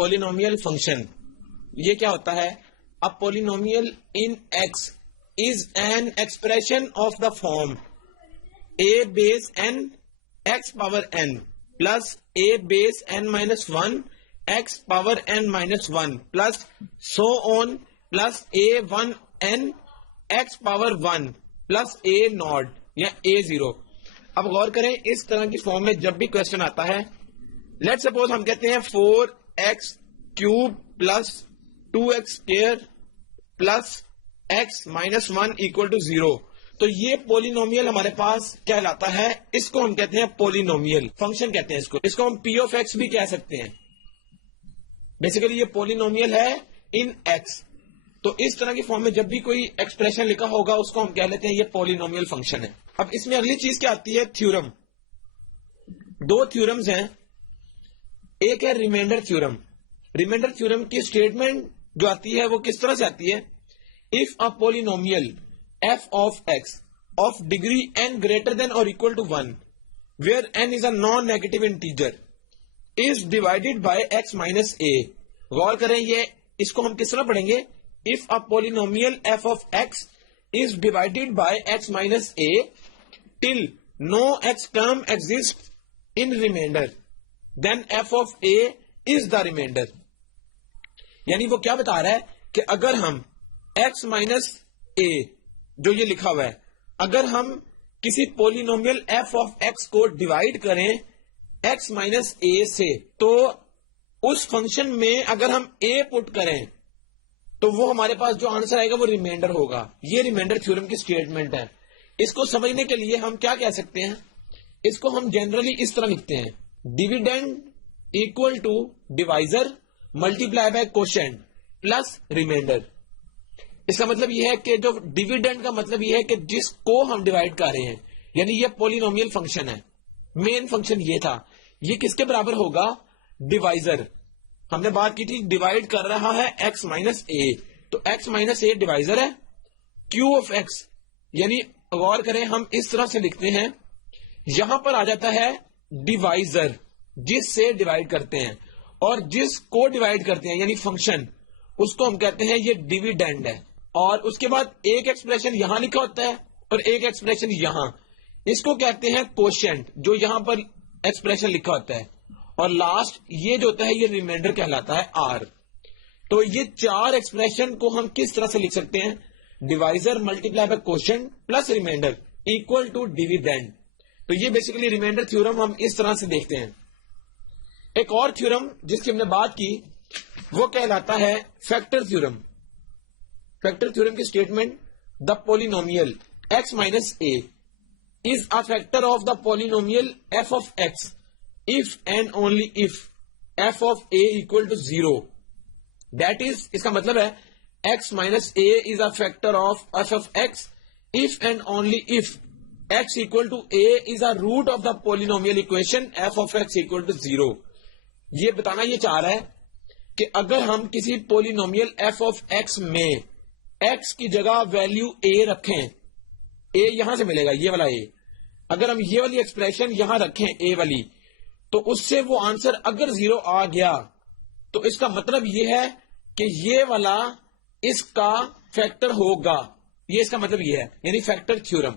Polynomial function, ये क्या होता है? A polynomial in X is an expression of the form a base n x power n plus a base n minus 1 x power n minus 1 plus so on plus a1 n x power 1 plus a not या a0। अब गौर करें, इस तरह की form में जब भी क्वेश्चन आता है, लेट सपोज हम कहते हैं 4x cube plus 2x square plus x minus 1 equal to 0, तो ये पोलिनोमियल हमारे पास कहलाता है। इसको हम कहते हैं पोलिनोमियल फंक्शन कहते हैं। इसको हम p ऑफ x भी कह सकते हैं। बेसिकली ये पोलिनोमियल है इन x। तो इस तरह की फॉर्म में जब भी कोई एक्सप्रेशन लिखा होगा उसको हम कह लेते हैं ये पोलिनोमियल फंक्शन है। अब इसमें अगली चीज क्या आती है? थ्योरम। दो थ्योरम्स हैं, एक है रिमाइंडर थ्योरम। रिमाइंडर थ्योरम की स्टेटमेंट जो आती है वो किस तरह से आती है? If a polynomial f of x of degree n greater than or equal to 1 where n is a non-negative integer is divided by x minus a। गौर करें, ये इसको हम किस तरह पढ़ेंगे? if a polynomial f of x is divided by x minus a till no x term exists in remainder then f of a is the remainder। यानी वो क्या बता रहा है कि अगर हम x minus a जो ये लिखा हुआ है, अगर हम किसी पोलिनोमियल f ऑफ x को डिवाइड करें x माइनस a से, तो उस फंक्शन में अगर हम a पुट करें तो वो हमारे पास जो आंसर आएगा वो रिमाइंडर होगा। ये रिमाइंडर थ्योरम की स्टेटमेंट है। इसको समझने के लिए हम क्या कह सकते हैं? इसको हम जनरली इस तरह लिखते हैं, dividend equal to divisor multiply by quotient plus remainder. इसका मतलब यह है कि जो डिविडेंड का मतलब यह है कि जिसको हम डिवाइड कर रहे हैं, यानी ये पोलिनोमियल फंक्शन है। मेन फंक्शन ये था, ये किसके बराबर होगा? डिवाइजर। हमने बात की थी डिवाइड कर रहा है x माइनस ए, तो x माइनस ए डिवाइजर है q ऑफ x। यानी गौर करें, हम इस तरह से लिखते हैं, यहां पर आ जाता है डिवाइजर जिससे डिवाइड करते हैं, और जिसको डिवाइड करते हैं यानी फंक्शन, उसको हम कहते हैं ये डिविडेंड है। और उसके बाद एक एक्सप्रेशन यहां लिखा होता है और एक एक्सप्रेशन यहां, इसको कहते हैं कोशेंट, जो यहां पर एक्सप्रेशन लिखा होता है। और लास्ट ये जो होता है ये रिमाइंडर कहलाता है आर। तो ये चार एक्सप्रेशन को हम किस तरह से लिख सकते हैं? Divisor multiply by quotient plus remainder equal to dividend. तो ये बेसिकली रिमाइंडर थ्योरम हम इस तरह से देखते हैं। एक और थ्योरम जिसकी हमने बात की वो कहलाता है फैक्टर थ्योरम। फैक्टर थ्योरम की statement, the polynomial x minus a is a factor of the polynomial f of x if and only if f of a equal to 0। That is, इसका मतलब है x minus a is a factor of f of x if and only if x equal to a is a root of the polynomial equation f of x equal to 0। ये बताना ये चाह रहा है कि अगर हम किसी पोलिनोमियल f ऑफ x में x की जगह वैल्यू a रखें, a यहां से मिलेगा, ये वाला a, अगर हम ये वाली एक्सप्रेशन यहां रखें a वाली, तो उससे वो आंसर अगर 0 आ गया तो इसका मतलब ये है कि ये वाला इसका फैक्टर होगा। ये इसका मतलब ये है, यानी फैक्टर थ्योरम।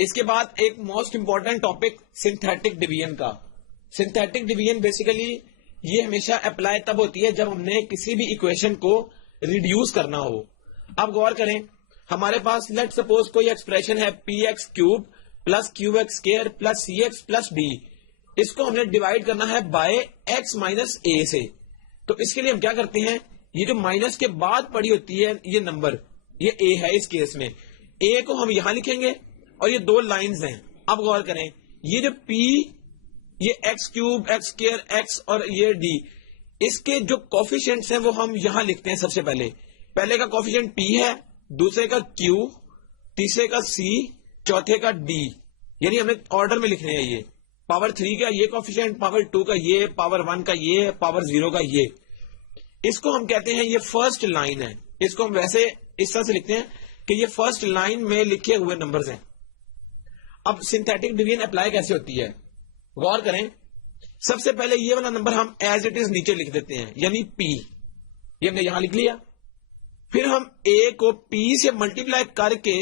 इसके बाद एक most important topic synthetic division का। सिंथेटिक डिवीजन बेसिकली ये हमेशा अप्लाई तब होती है जब हमने किसी भी इक्वेशन को रिड्यूस करना हो। अब गौर करें, हमारे पास लेट सपोज कोई एक्सप्रेशन है P X cube plus Q X square plus C X plus D. इसको हमने डिवाइड करना है बाय एक्स माइनस ए से। तो इसके लिए हम क्या करते हैं, ये जो माइनस के बाद पड़ी होती है ये नंबर, ये ए है इस केस में, ए को हम यहां लिखेंगे और ये दो लाइंस हैं। अब गौर करें, ये जो पी, ये x cube x square x और ये डी, इसके जो कोफिशिएंट्स हैं वो हम यहां लिखते हैं। सबसे पहले का कोफिशिएंट p है, दूसरे का q, तीसरे का c, चौथे का d। यानी हमें ऑर्डर में लिखने हैं। ये पावर 3 का ये कोफिशिएंट, पावर 2 का ये, पावर 1 का ये, पावर 0 का ये। इसको हम कहते हैं ये फर्स्ट लाइन है। इसको हम वैसे इस तरह से लिखते हैं कि ये फर्स्ट लाइन में लिखे हुए नंबर्स हैं। अब सिंथेटिक डिवीजन अप्लाई कैसे होती है, गौर करें। सबसे पहले ये वाला नंबर हम एज इट इज नीचे लिख देते हैं, यानी P, ये हमने यहां लिख लिया। फिर हम A को P से मल्टीप्लाई करके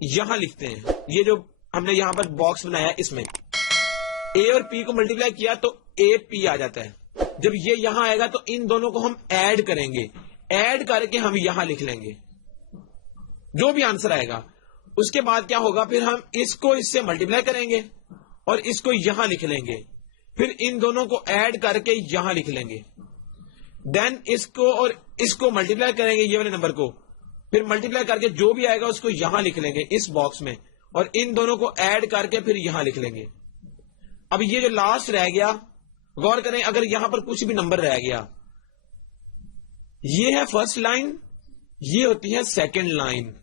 यहां लिखते हैं, ये जो हमने यहां पर बॉक्स बनाया इसमें A और P को मल्टीप्लाई किया तो AP आ जाता है। जब ये यहां आएगा तो इन दोनों को हम ऐड करेंगे, ऐड करके हम यहां लिख लेंगे जो भी आंसर आएगा। उसके बाद क्या होगा, फिर हम इसको इससे मल्टीप्लाई करेंगे और इसको यहां लिख लेंगे, फिर इन दोनों को ऐड करके यहां लिख लेंगे। देन इसको और इसको मल्टीप्लाई करेंगे, ये वाले नंबर को, फिर मल्टीप्लाई करके जो भी आएगा उसको यहां लिख लेंगे इस बॉक्स में, और इन दोनों को ऐड करके फिर यहां लिख लेंगे। अब ये जो लास्ट रह गया, गौर करें, अगर यहां पर कुछ भी नंबर रह गया, ये है फर्स्ट लाइन, ये होती है सेकंड लाइन,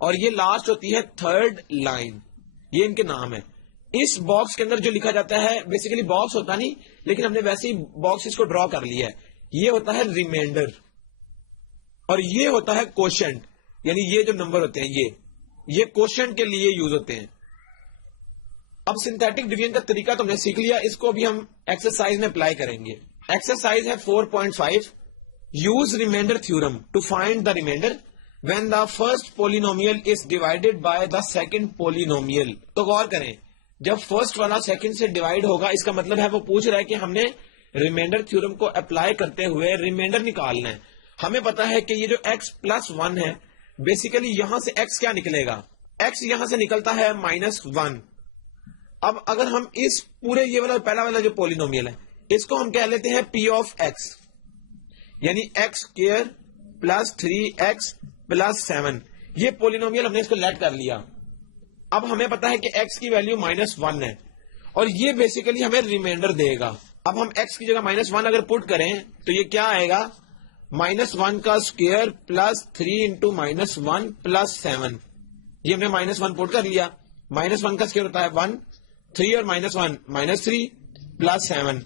और ये लास्ट होती है थर्ड लाइन। ये इनके नाम है। इस बॉक्स के अंदर जो लिखा जाता है, बेसिकली बॉक्स होता नहीं, लेकिन हमने वैसे ही बॉक्स इसको ड्रॉ कर लिया है। ये होता है रिमाइंडर और ये होता है कोशेंट, यानी ये जो नंबर होते हैं ये कोशेंट के लिए यूज होते हैं। अब सिंथेटिक डिवीजन का तरीका तो हमने सीख लिया, इसको भी हम एक्सरसाइज में अप्लाई करेंगे। एक्सरसाइज है 4.5, use remainder theorem to find the remainder when the first polynomial is divided by the second polynomial. तो गौर करें, जब फर्स्ट वाला सेकंड से डिवाइड होगा, इसका मतलब है वो पूछ रहा है कि हमने रिमाइंडर थ्योरम को अप्लाई करते हुए रिमाइंडर निकालना है। हमें पता है कि ये जो x प्लस 1 है, बेसिकली यहां से x क्या निकलेगा, x यहां से निकलता है -1। अब अगर हम इस पूरे ये वाला पहला वाला जो पोलिनोमियल है, इसको हम कह लेते हैं P ऑफ x, यानी x² प्लस 3x प्लस 7। ये पोलिनोमियल हमने इसको लेट कर लिया। अब हमें पता है कि x की वैल्यू -1 है और ये बेसिकली हमें रिमाइंडर देगा। अब हम x की जगह -1 अगर पुट करें तो ये क्या आएगा, -1 का स्क्वायर प्लस 3 इंटू -1 प्लस 7। ये हमने -1 पुट कर लिया। -1 का स्क्वायर होता है 1, 3 और -1 -3 प्लस 7।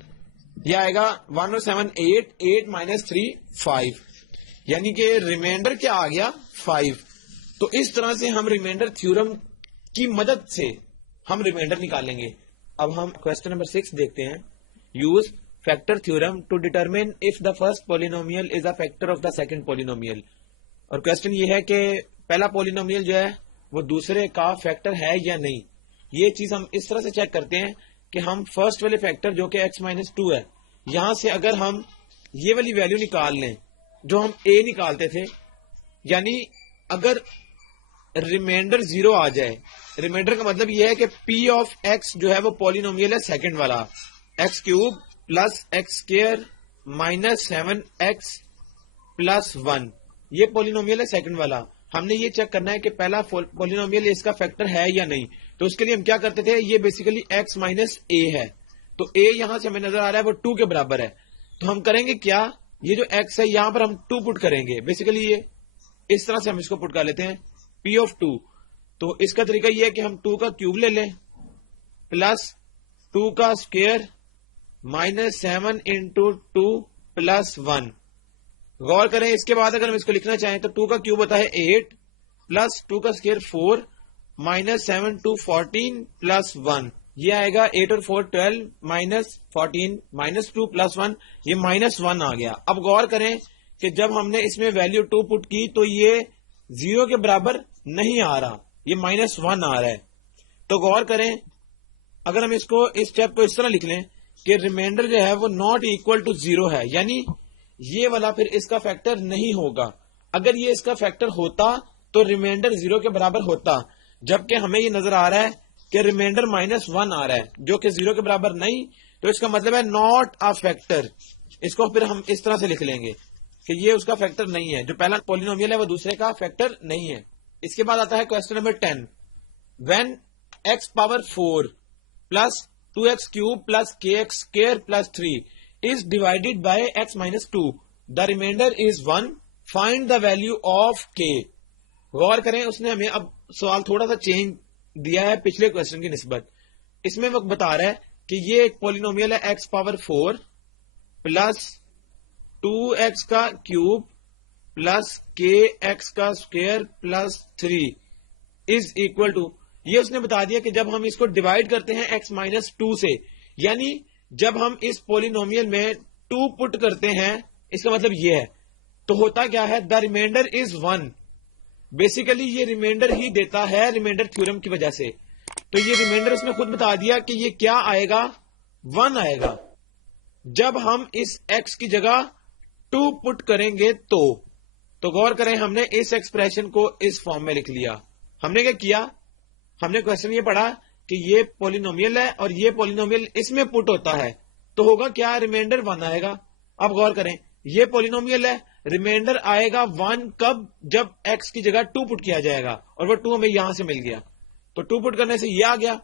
ये आएगा 1 और 7 8, 8 - 3 5, यानी कि रिमाइंडर क्या आ गया 5। तो इस तरह से हम रिमाइंडर थ्योरम की मदद से हम रिमाइंडर निकालेंगे। अब हम क्वेश्चन नंबर 6 देखते हैं। Use factor theorem to determine if the first polynomial is a factor of the second polynomial. और क्वेश्चन ये है कि पहला पोलिनोमियल जो है वो दूसरे का फैक्टर है या नहीं। ये चीज हम इस तरह से चेक करते हैं कि हम फर्स्ट वाले फैक्टर जो कि x-2 है, यहां से अगर हम ये वाली वैल्यू निकाल लें जो हम a निकालते थे, यानी अगर रिमाइंडर 0 आ जाए, रिमाइंडर का मतलब यह है कि P ऑफ x जो है वो पॉलिनोमियल है सेकंड वाला, x³ plus x² minus 7x plus 1, ये पॉलिनोमियल है सेकंड वाला। हमने ये चेक करना है कि पहला पॉलिनोमियल इसका फैक्टर है या नहीं। तो उसके लिए हम क्या करते थे, ये बेसिकली x माइनस a है, तो a यहां से हमें नजर आ रहा है वो 2 के बराबर है। तो हम करेंगे क्या, ये जो x है यहां पर हम 2 पुट करेंगे। बेसिकली ये इस तरह से हम इसको पुट कर लेते हैं P ऑफ 2। तो इसका तरीका ये है कि हम 2 का क्यूब ले लें प्लस 2 का स्क्वायर माइनस 7 इंटू 2 प्लस 1। गौर करें, इसके बाद अगर हम इसको लिखना चाहें तो 2 का क्यूब होता है 8 प्लस 2 का स्क्वायर 4 माइनस 7 टू 14 प्लस 1। ये आएगा 8 और 4 12 माइनस 14 माइनस 2 प्लस 1, ये -1 आ गया। अब गौर करें कि जब हमने इसमें वैल्यू 2 पुट की तो ये 0 के बराबर नहीं आ रहा, ये -1 आ रहा है। तो गौर करें, अगर हम इसको इस स्टेप को इस तरह लिख लें कि रिमाइंडर जो है वो नॉट इक्वल टू 0 है, यानी ये वाला फिर इसका फैक्टर नहीं होगा। अगर ये इसका फैक्टर होता तो रिमाइंडर 0 के बराबर होता, जबकि हमें ये नजर आ रहा है कि रिमाइंडर -1 आ रहा है जो कि 0 के बराबर नहीं, तो इसका मतलब है नॉट अ फैक्टर। इसको फिर हम इस तरह से लिख लेंगे कि ये उसका फैक्टर नहीं है, जो पहला पॉलिनोमियल है वो दूसरे का फैक्टर नहीं है। इसके बाद आता है question number 10। When x⁴ plus 2x³ plus kx² plus 3 is divided by x-2, the remainder is 1, find the value of k। गौर करें, उसने हमें अब सवाल थोड़ा सा चेंज दिया है पिछले क्वेश्चन की निस्बत। इसमें वो बता रहा है कि ये एक पॉलिनोमियल है x⁴ प्लस 2x का cube plus kx² plus 3 is equal to, ये उसने बता दिया कि जब हम इसको डिवाइड करते हैं x-2 से, यानी जब हम इस पोलिनोमियल में 2 पुट करते हैं, इसका मतलब ये है, तो होता क्या है, द रिमाइंडर इज 1। बेसिकली ये रिमाइंडर ही देता है रिमाइंडर थ्योरम की वजह से। तो ये रिमाइंडर उसने खुद बता दिया कि ये क्या आएगा, 1 आएगा जब हम इस x की जगह 2 पुट करेंगे। तो गौर करें, हमने इस एक्सप्रेशन को इस फॉर्म में लिख लिया। हमने क्या किया, हमने क्वेश्चन ये पढ़ा कि ये पोलिनोमियल है और ये पोलिनोमियल इसमें पुट होता है, तो होगा क्या, रिमाइंडर 1 आएगा। अब गौर करें, ये पोलिनोमियल है, रिमाइंडर आएगा 1 कब, जब x की जगह 2 पुट किया जाएगा, और वो 2 हमें यहां से मिल गया, तो 2 पुट करने से ये आ गया।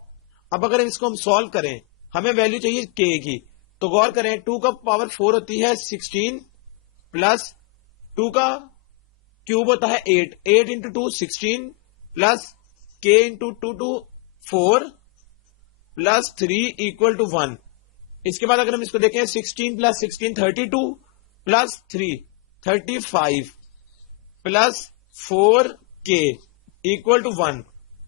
अब अगर इसको हम सॉल्व करें, हमें वैल्यू चाहिए k की, तो गौर करें 2 का पावर 4 होती है 16 प्लस 2 का क्यूब होता है 8 into 2 16 plus k into 2 4 plus 3 equal to 1। इसके बाद अगर हम इसको देखें 16 plus 16 32 plus 3 35 plus 4k equal to 1।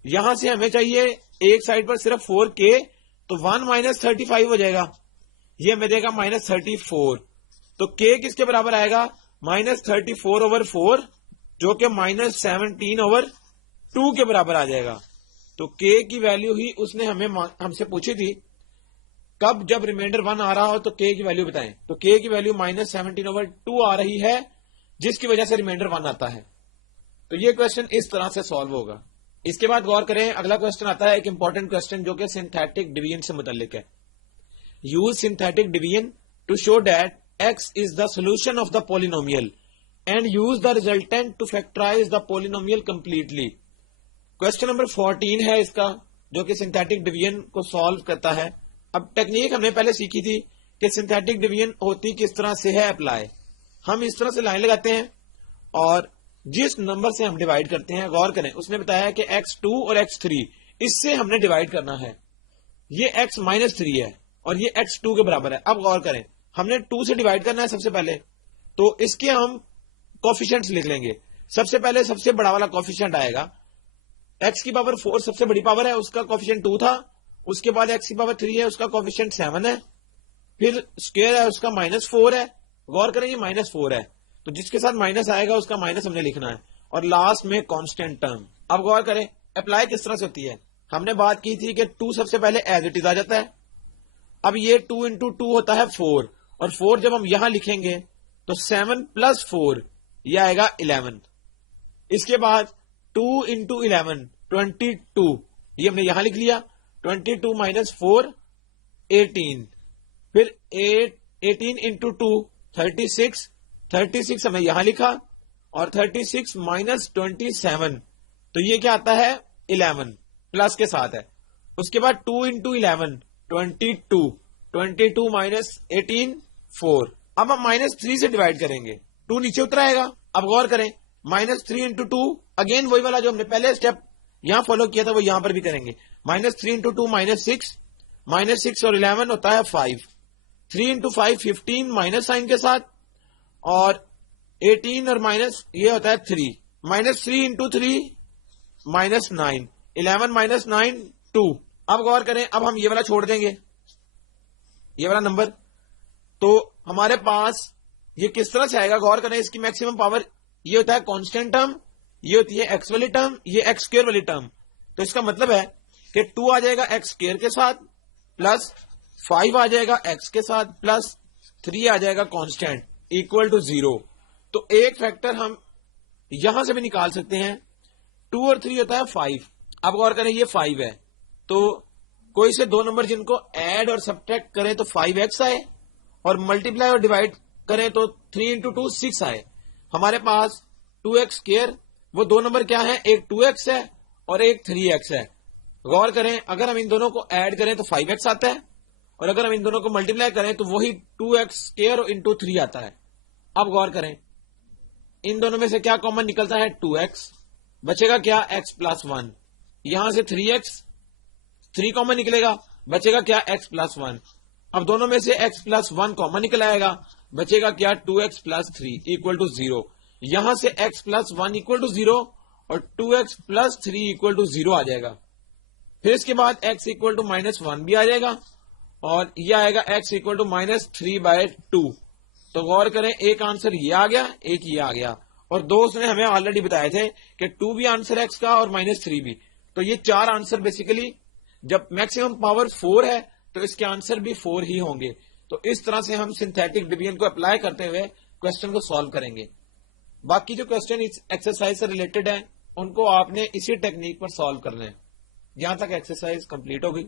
यहां से हमें चाहिए एक साइड पर सिर्फ 4k, तो 1 माइनस 35 हो जाएगा, ये हमें देगा माइनस 34। तो k किसके बराबर आएगा, माइनस 34 ओवर 4, जो कि माइनस 17 ओवर 2 के बराबर आ जाएगा। तो k की वैल्यू ही उसने हमसे पूछी थी, कब जब रिमाइंडर 1 आ रहा हो तो k की वैल्यू बताएं। तो k की वैल्यू माइनस 17 ओवर 2 आ रही है, जिसकी वजह से रिमाइंडर 1 आता है। तो ये क्वेश्चन इस तरह से सॉल्व होगा। इसके बाद गौर करें, अगला क्वेश्चन आता है, एक इंपॉर्टेंट क्वेश्चन जो कि सिंथेटिक डिवीजन से मुताल्लिक है। Use synthetic division to show that x is the solution of the polynomial and use the resultant to factorise the polynomial completely. Question number 14 है इसका, जो कि सिंथेटिक डिवीजन को सॉल्व करता है। अब टेक्निक हमने पहले सीखी थी कि सिंथेटिक डिवीजन होती किस तरह से है अप्लाई। हम इस तरह से लाइन लगाते हैं और जिस नंबर से हम डिवाइड करते हैं, गौर करें उसने बताया कि x2 और x3, इससे हमने डिवाइड करना है। ये x माइनस 3 है और ये x2 के बराबर है। अब गौर करें, हमने 2 से डिवाइड करना है सबसे पहले, तो इसके हम कोफिशिएंट्स लिख लेंगे। सबसे पहले सबसे बड़ा वाला कोफिशिएंट आएगा, x की पावर 4 सबसे बड़ी पावर है, उसका कोफिशिएंट 2 था। उसके बाद x की पावर 3 है, उसका कोफिशिएंट 7 है। फिर स्क्वायर है, उसका माइनस 4 है। गौर करें ये माइनस 4 है, तो जिसके साथ माइनस आएगा उसका माइनस हमने लिखना है, और लास्ट में कांस्टेंट टर्म। अब गौर करें अप्लाई किस तरह से होती है। हमने बात की थी कि 2 सबसे पहले एज इट इज आ जाता है। अब ये 2 इंटू 2 होता है 4, और 4 जब हम यहां लिखेंगे तो 7 प्लस 4 यह आएगा 11। इसके बाद 2 इंटू 11 22, ये हमने यहां लिख लिया। 22 माइनस 4 18, फिर 18 इंटू 2 36 हमने यहां लिखा, और 36 माइनस 27, तो ये क्या आता है 11 प्लस के साथ है। उसके बाद 2 इंटू 11 22 माइनस 18 4। अब हम माइनस 3 से डिवाइड करेंगे, 2 नीचे उतर आएगा। अब गौर करें माइनस 3 इंटू 2, अगेन वही वाला जो हमने पहले स्टेप यहां फॉलो किया था वो यहां पर भी करेंगे। माइनस 3 इंटू 2 माइनस 6 और 11 होता है 5। 3 इंटू 5 15 माइनस साइन के साथ, और 18 और माइनस ये होता है 3। Minus 3 into 3 minus 9, 11 minus 9 2। अब गौर करें, अब हम ये वाला छोड़ देंगे, ये वाला नंबर, तो हमारे पास ये किस तरह से आएगा। गौर करें, इसकी मैक्सिमम पावर ये होता है कांस्टेंट टर्म, ये होती है x वाली टर्म, ये x स्क्वायर वाली टर्म। तो इसका मतलब है कि 2 आ जाएगा x स्क्वायर के साथ, प्लस 5 आ जाएगा x के साथ, प्लस 3 आ जाएगा कांस्टेंट इक्वल टू 0। तो एक फैक्टर हम यहां से भी निकाल सकते हैं, 2 और 3 होता है 5। अब गौर करें ये 5 है, तो कोई से दो नंबर जिनको ऐड और सब्ट्रैक्ट करें तो 5x आए, और मल्टीप्लाई और डिवाइड करें तो 3 इंटू 2 6 आए। हमारे पास 2x स्क्वायर, वो दो नंबर क्या है, एक 2x है और एक 3x है। गौर करें, अगर हम इन दोनों को ऐड करें तो 5x आता है, और अगर हम इन दोनों को मल्टीप्लाई करें तो वही 2x स्क्वायर इंटू 3 आता है। अब गौर करें, इन दोनों में से क्या कॉमन निकलता है, 2x, बचेगा क्या, x प्लस 1। यहां से 3 कॉमन निकलेगा, बचेगा क्या, x प्लस 1। अब दोनों में से x प्लस 1 कॉमन निकल आएगा, बचेगा क्या, 2x प्लस 3 इक्वल टू 0। यहां से x प्लस 1 इक्वल टू 0 और 2x प्लस 3 इक्वल टू 0 आ जाएगा। फिर इसके बाद x इक्वल टू माइनस 1 भी आ जाएगा, और ये आएगा x इक्वल टू -3/2। तो गौर करें, एक आंसर ये आ गया, एक ये आ गया, और दो उसने हमें ऑलरेडी बताए थे कि 2 भी आंसर x का और -3 भी। तो ये 4 आंसर बेसिकली, जब मैक्सिमम पावर 4 है तो इसके आंसर भी 4 ही होंगे। तो इस तरह से हम सिंथेटिक डिवीजन को अप्लाई करते हुए क्वेश्चन को सॉल्व करेंगे। बाकी जो क्वेश्चन इस एक्सरसाइज से रिलेटेड है उनको आपने इसी टेक्निक पर सॉल्व करना है। यहां तक एक्सरसाइज कंप्लीट हो गई।